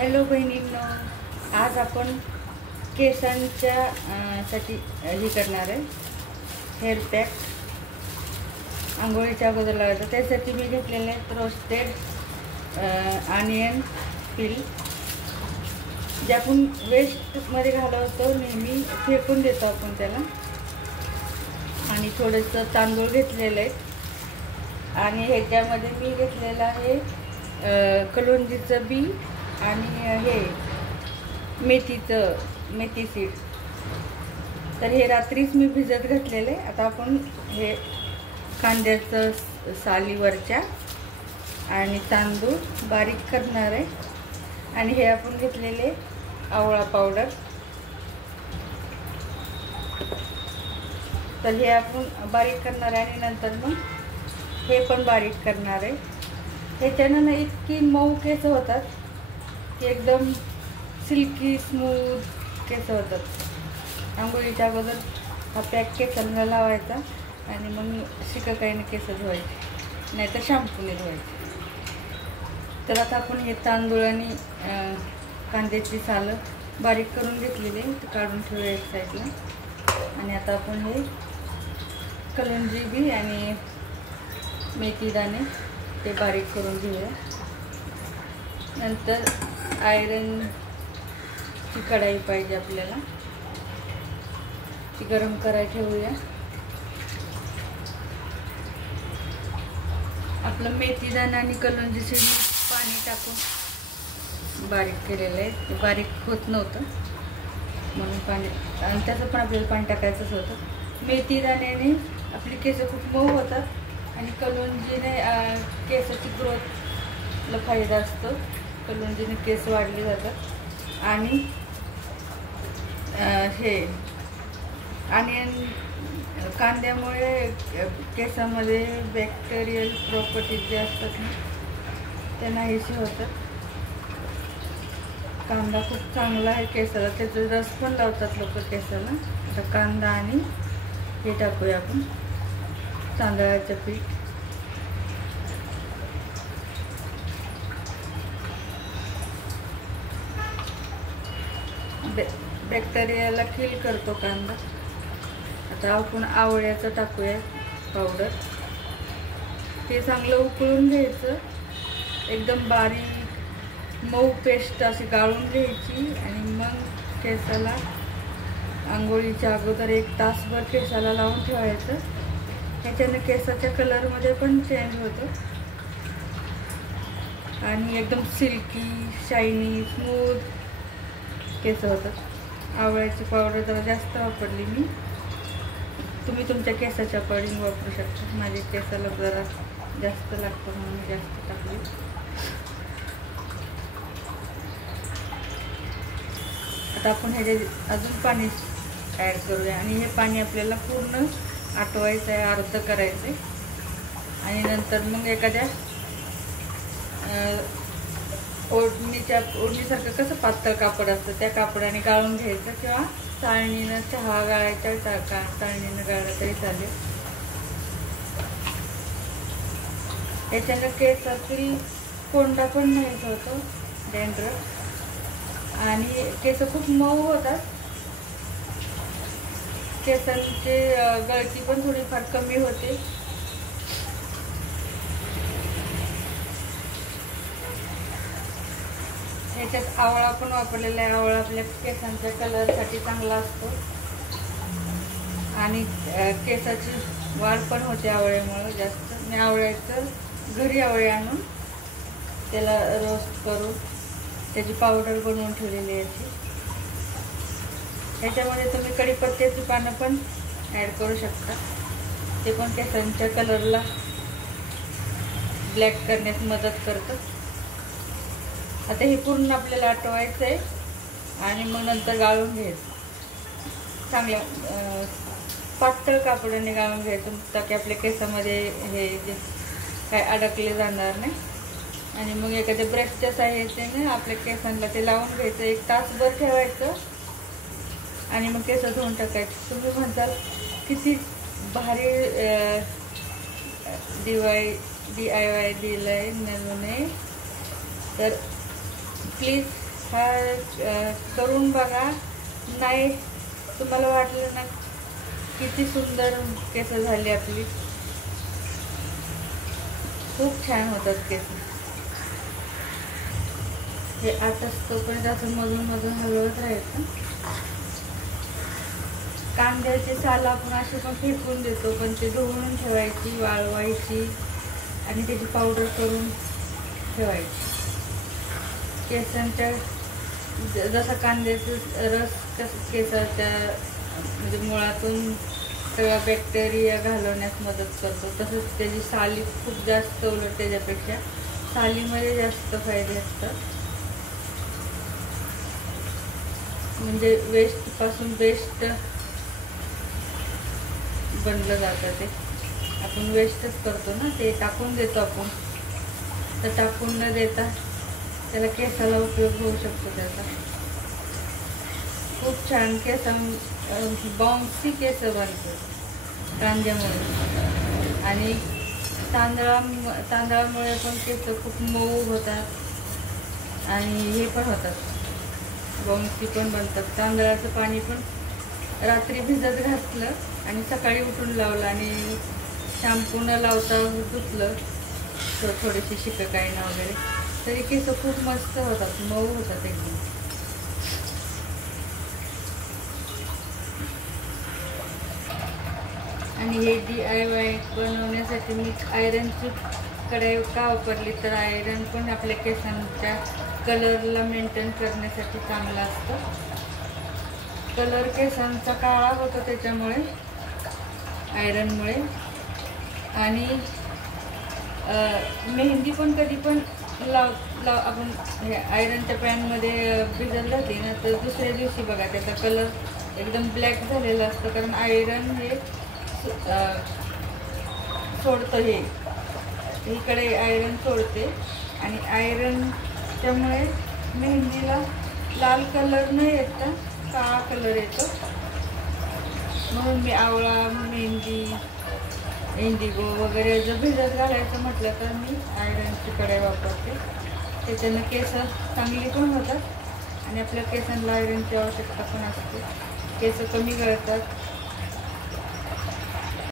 Hello बहिणींनो, आज आपण केसांच्या साठी हे करणार आहे हेअर पॅक. आंघोळीच्या अगोदर लावायचं. त्यासाठी मी घेतलेले आहेत रोस्टेड ऑनियन पील, जे आपण वेस्टमध्ये घालवतो, नेहमी फेकून देतो आपण त्याला. आणि थोडंसं तांदूळ घेतलेलं आहे. आणि ह्याच्यामध्ये मी घेतलेलं आहे कलोंजीचं बी आणि हे मेथी सीड. तर हे रात्रीच मी भिजत घातलेले. आता आपण हे कांद्याचं सालीवरच्या आणि तांदूळ बारीक करणार आहे. आणि हे आपण घेतलेले आवळा पावडर. तर हे आपण बारीक करणार आहे आणि नंतर मग हे पण बारीक करणार आहे. ह्याच्यानं ना इतकी मऊ केस होतात की एकदम सिल्की स्मूथ केस होतात. आंघोळीच्या अगोदर हा पॅक केसांना लावायचा आणि मग शिकाकाईने केस धुवायचे, नाहीतर शॅम्पूने धुवायचे. तर आता आपण हे तांदूळ आणि कांद्याची सालं बारीक करून घेतलेली ते काढून ठेवूया एक साईडला. आणि आता आपण हे कलोंजी बी आणि मेथी दाणे ते बारीक करून घेऊया. नंतर आयरनची कढाई पाहिजे आपल्याला, ती गरम करायला ठेवूया. आपलं मेथी दाणा आणि कलोंजी सीड पाणी टाकून बारीक केलेलं आहे. ते बारीक होत नव्हतं म्हणून पाणी, आणि त्याचं पण आपल्याला पाणी टाकायचंच होतं. मेथी दाण्याने आपली केस खूप मऊ होतात आणि कलोंजीने केसाची ग्रोथला फायदा असतो. कलोंजीने केस वाढले जातात. आणि हे ऑनियन कांद्यामुळे केसामध्ये बॅक्टेरियल प्रॉपर्टीज जे असतात ना ते नाहीसे होतात. कांदा खूप चांगला आहे केसाला, त्याचा रस पण लावतात लोक केसाला. आता कांदा आणि हे टाकूया आपण तांदळाचं पीठ. बॅक्टेरियाला किल करतो कांदा. आता आपण आवळ्याचं टाकूया पावडर. हे चांगलं उकळून घ्यायचं, एकदम बारीक मऊ पेस्ट अशी गाळून घ्यायची. आणि मग केसाला आंघोळीच्या अगोदर 1 तासभर केसाला लावून ठेवायचं. ह्याच्याने केसाच्या कलरमध्ये पण चेंज होतो आणि एकदम सिल्की शायनी स्मूथ केस होतात. आवळ्याची पावडर जरा जास्त वापरली मी. तुम्ही तुमच्या केसाच्या अकॉर्डिंग वापरू शकता. माझ्या केसाला जरा जास्त लागतं म्हणून जास्त टाकली. आता आपण ह्याच्यात अजून पाणी ॲड करूया. आणि हे पाणी आपल्याला पूर्ण आटवायचं आहे, अर्ध करायचं आहे. आणि नंतर मग एखाद्या ओढणीसारखं कसं पातळ कापड असतं त्या कापडाने गाळून घ्यायचं, किंवा चाळणीनं चहा गाळायचा चाळणीनं गाळला तरी चालेल. याच्यानं केसातील कोंडा पण नाही होतो, डॅन्ड्रफ. आणि केस खूप मऊ होतात. केसांची गळती पण थोडीफार कमी होते. ह्याच्यात आवळा पण वापरलेला आहे. आवळा आपल्या केसांच्या कलरसाठी चांगला असतो आणि केसाची वाढ पण होते आवळ्यामुळे जास्त. मी आवळ्याचं घरी आवळे आणून त्याला रोस्ट करून त्याची पावडर बनवून ठेवलेली आहे याची. ह्याच्यामध्ये तुम्ही कढीपत्त्याची पानं पण ॲड करू शकता. ते पण केसांच्या कलरला ब्लॅक करण्यास मदत करतं. आता हे पूर्ण आपल्याला आटवायचं आहे आणि मग नंतर गाळून घ्यायचं. चांगल्या पातळ कापडाने गाळून घ्यायचं, ताकी आपल्या केसामध्ये हे जे काय अडकले जाणार नाही. आणि मग एखाद्या ब्रशच्या साहाय्याने आपल्या केसांना ते लावून घ्यायचं. 1 तासभर ठेवायचं आणि मग केस धुवून टाकायचं. तुम्ही म्हणताल किती भारी DIY दिलं आहे नवीन. तर प्लीज हा करून बघा. नाही तुम्हाला वाटलं ना किती सुंदर केस झाली आपली, खूप छान होतात केस. हे आताच तोपर्यंत असं मधून मधून हलवत राहायचं. कांद्याची साल आपण अशी पण फेकून देतो, पण ते धुवून ठेवायची, वाळवायची आणि त्याची पावडर करून ठेवायची. केसांच्या जसा कांद्याचा रस केसाच्या म्हणजे मुळातून सगळा बॅक्टेरिया घालवण्यास मदत करतो, तसंच त्याची साली खूप जास्त, उलट त्याच्यापेक्षा सालीमध्ये जास्त फायदे असतात. म्हणजे वेस्टपासून बेस्ट बनलं जातं. ते आपण वेस्टच करतो ना, ते टाकून देतो आपण. तर टाकून न देता त्याला केसाला उपयोग होऊ शकतो त्याचा. खूप छान केस, बाउन्सी केस बनतात कांद्यामुळे. आणि तांदळामुळे पण केस खूप मऊ होतात आणि हे पण होतात, बाउन्सी पण बनतात. तांदळाचं पाणी पण रात्री भिजत घातलं आणि सकाळी उठून लावलं आणि शॅम्पू न लावता धुतलं थोडीशी शिकाकाईनं वगैरे, तरी केस खूप मस्त होतात, मऊ होतात एकदम. आणि हे DIY बनवण्यासाठी मी आयरनची कढई का वापरली, तर आयरन पण आपल्या केसांच्या कलरला मेंटेन करण्यासाठी चांगलं असतं. कलर केसांचा काळा होतो त्याच्यामुळे, आयरनमुळे. आणि मेहंदी पण कधी पण लाव आपण हे आयरनच्या पॅनमध्ये भिजत घातली ना, तर दुसऱ्या दिवशी बघा त्याचा कलर एकदम ब्लॅक झालेला असतं, कारण आयरन हे सोडतं. इकडे आयरन सोडते आणि आयरन त्यामुळे मेहंदीला लाल कलर न येता काळा कलर येतो. म्हणून मी आवळा, मेहंदी, इंडिगो वगैरे जर भिजत घालायचं म्हटलं तर मी आयरनची कढई वापरते. त्याच्यानं केस चांगली पण होतात आणि आपल्या केसांना आयरनची आवश्यकता पण असते. केस कमी गळतात